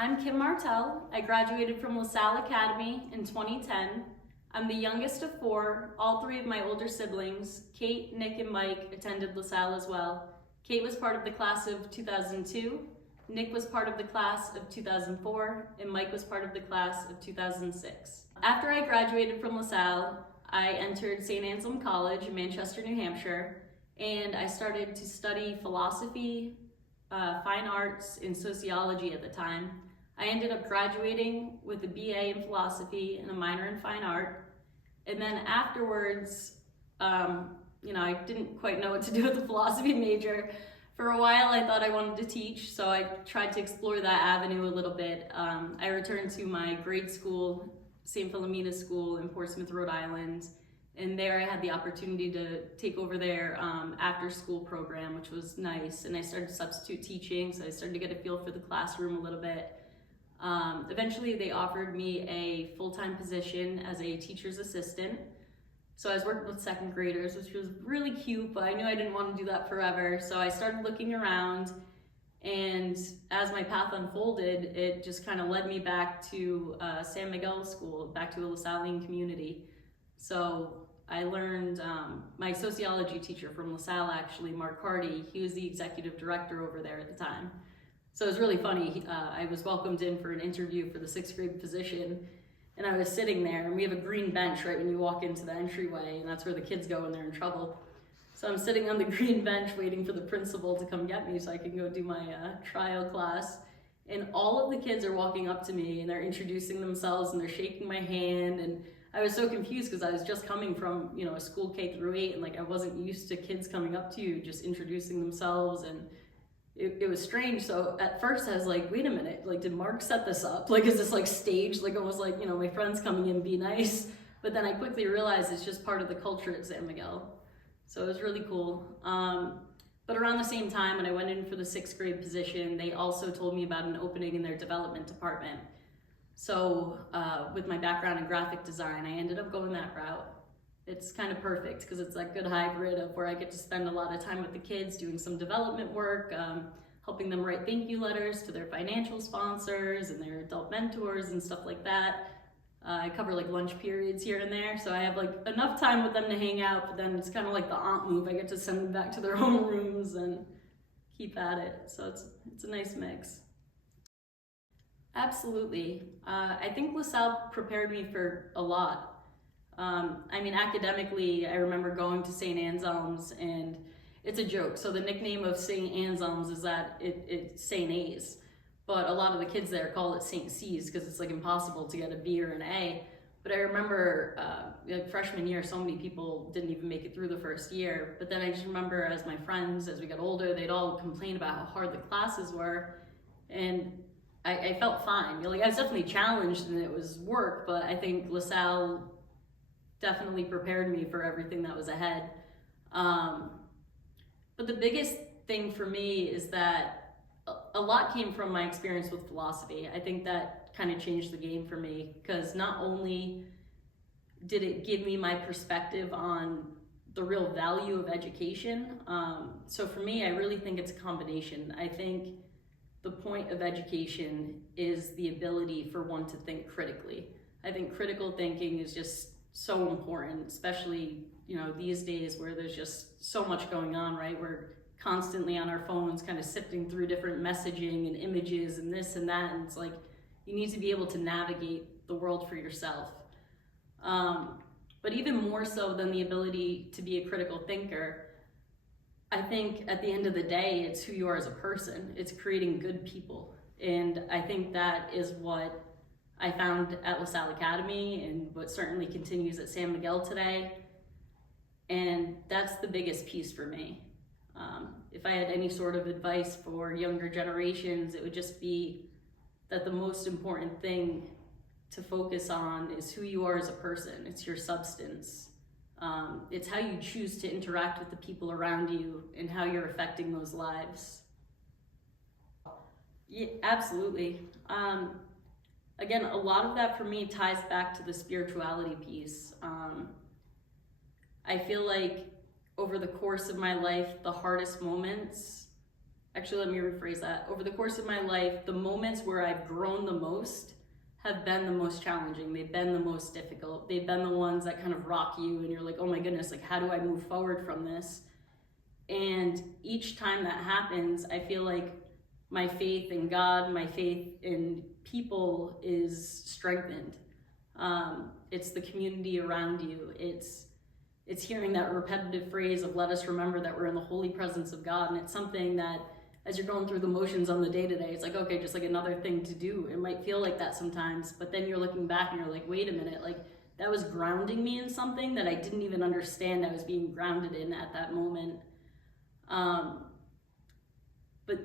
I'm Kim Martel. I graduated from Salle Academy in 2010. I'm the youngest of four. All three of my older siblings, Kate, Nick, and Mike, attended LaSalle as well. Kate was part of the class of 2002, Nick was part of the class of 2004, and Mike was part of the class of 2006. After I graduated from LaSalle, I entered St. Anselm College in Manchester, New Hampshire, and I started to study philosophy, fine arts, and sociology at the time. I ended up graduating with a BA in philosophy and a minor in fine art. And then afterwards, I didn't quite know what to do with the philosophy major. For a while, I thought I wanted to teach, so I tried to explore that avenue a little bit. I returned to my grade school, St. Philomena School in Portsmouth, Rhode Island. And there I had the opportunity to take over their after school program, which was nice. And I started substitute teaching, so I started to get a feel for the classroom a little bit. Eventually they offered me a full-time position as a teacher's assistant. So I was working with second graders, which was really cute, but I knew I didn't want to do that forever. So I started looking around, and as my path unfolded, it just kind of led me back to San Miguel School, back to a LaSallian community. So I learned, my sociology teacher from LaSalle, actually, Mark Hardy, he was the executive director over there at the time. So it was really funny. I was welcomed in for an interview for the sixth grade position, and I was sitting there, and we have a green bench right when you walk into the entryway, and that's where the kids go when they're in trouble. So I'm sitting on the green bench waiting for the principal to come get me so I can go do my trial class. And all of the kids are walking up to me, and they're introducing themselves, and they're shaking my hand, and I was so confused because I was just coming from, a school K through 8, and I wasn't used to kids coming up to you, just introducing themselves, and it was strange. So at first I was like, wait a minute, did Mark set this up? Is this staged? Almost my friends coming in, be nice. But then I quickly realized it's just part of the culture at San Miguel. So it was really cool. But around the same time, when I went in for the sixth grade position, they also told me about an opening in their development department. So with my background in graphic design, I ended up going that route. It's kind of perfect because it's that good hybrid of where I get to spend a lot of time with the kids doing some development work, helping them write thank you letters to their financial sponsors and their adult mentors and stuff like that. I cover lunch periods here and there, so I have enough time with them to hang out, but then it's kind of like the aunt move. I get to send them back to their own rooms and keep at it. So it's a nice mix. Absolutely. I think LaSalle prepared me for a lot. Academically, I remember going to St. Anselm's, and it's a joke. So the nickname of St. Anselm's is that it's St. A's, but a lot of the kids there call it St. C's because it's impossible to get a B or an A. But I remember freshman year, so many people didn't even make it through the first year. But then I just remember as my friends, as we got older, they'd all complain about how hard the classes were, and I felt fine. I was definitely challenged and it was work, but I think LaSalle definitely prepared me for everything that was ahead. But the biggest thing for me is that a lot came from my experience with philosophy. I think that kind of changed the game for me because not only did it give me my perspective on the real value of education, so for me, I really think it's a combination. I think the point of education is the ability for one to think critically. I think critical thinking is just so important, especially these days where there's just so much going on, right? We're constantly on our phones kind of sifting through different messaging and images and this and that, and it's you need to be able to navigate the world for yourself. But even more so than the ability to be a critical thinker, I think at the end of the day, it's who you are as a person. It's creating good people. And I think that is what I found at LaSalle Academy and what certainly continues at San Miguel today. And that's the biggest piece for me. If I had any sort of advice for younger generations, it would just be that the most important thing to focus on is who you are as a person. It's your substance. It's how you choose to interact with the people around you and how you're affecting those lives. Yeah, absolutely. Again, a lot of that for me ties back to the spirituality piece. I feel like over the course of my life, the hardest moments Actually, let me rephrase that. Over the course of my life, the moments where I've grown the most have been the most challenging. They've been the most difficult. They've been the ones that kind of rock you and you're like, oh my goodness, like how do I move forward from this? And each time that happens, I feel like my faith in God, my faith in people is strengthened. It's the community around you. It's hearing that repetitive phrase of let us remember that we're in the holy presence of God. And it's something that as you're going through the motions on the day-to-day, it's like, okay, just like another thing to do. It might feel like that sometimes, but then you're looking back and you're like, wait a minute, like that was grounding me in something that I didn't even understand I was being grounded in at that moment. But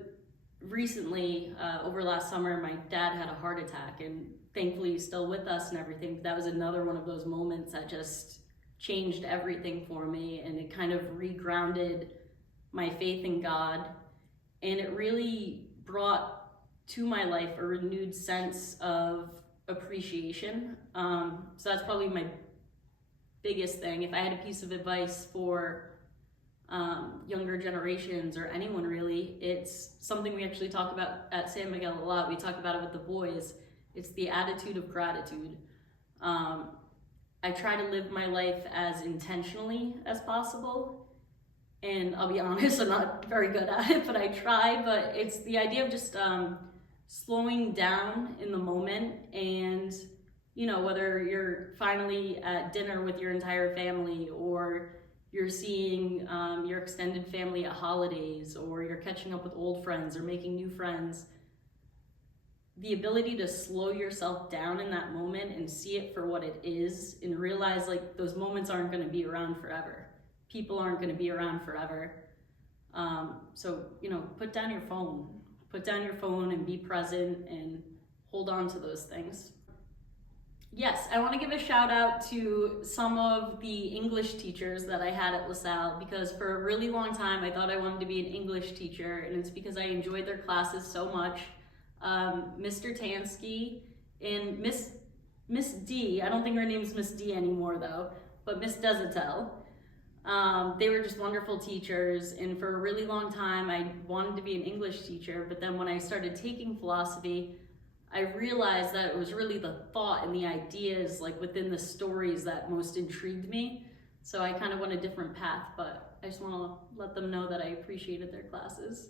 recently, over last summer, my dad had a heart attack, and thankfully he's still with us and everything. But that was another one of those moments that just changed everything for me, and it kind of regrounded my faith in God, and it really brought to my life a renewed sense of appreciation. So that's probably my biggest thing. If I had a piece of advice for younger generations or anyone really, it's something we actually talk about at San Miguel a lot. We talk about it with the boys. It's the attitude of gratitude. I try to live my life as intentionally as possible, and I'll be honest, I'm not very good at it, but I try. But it's the idea of just slowing down in the moment, and you know, whether you're finally at dinner with your entire family, or you're seeing your extended family at holidays, or you're catching up with old friends or making new friends, the ability to slow yourself down in that moment and see it for what it is, and realize like those moments aren't going to be around forever. People aren't going to be around forever. So, you know, put down your phone and be present and hold on to those things. Yes, I want to give a shout out to some of the English teachers that I had at LaSalle, because for a really long time I thought I wanted to be an English teacher, and it's because I enjoyed their classes so much. Mr. Tansky and Miss D, I don't think her name's Miss D anymore though, but Miss Desatel. They were just wonderful teachers, and for a really long time I wanted to be an English teacher, but then when I started taking philosophy, I realized that it was really the thought and the ideas like within the stories that most intrigued me. So I kind of went a different path, but I just want to let them know that I appreciated their classes.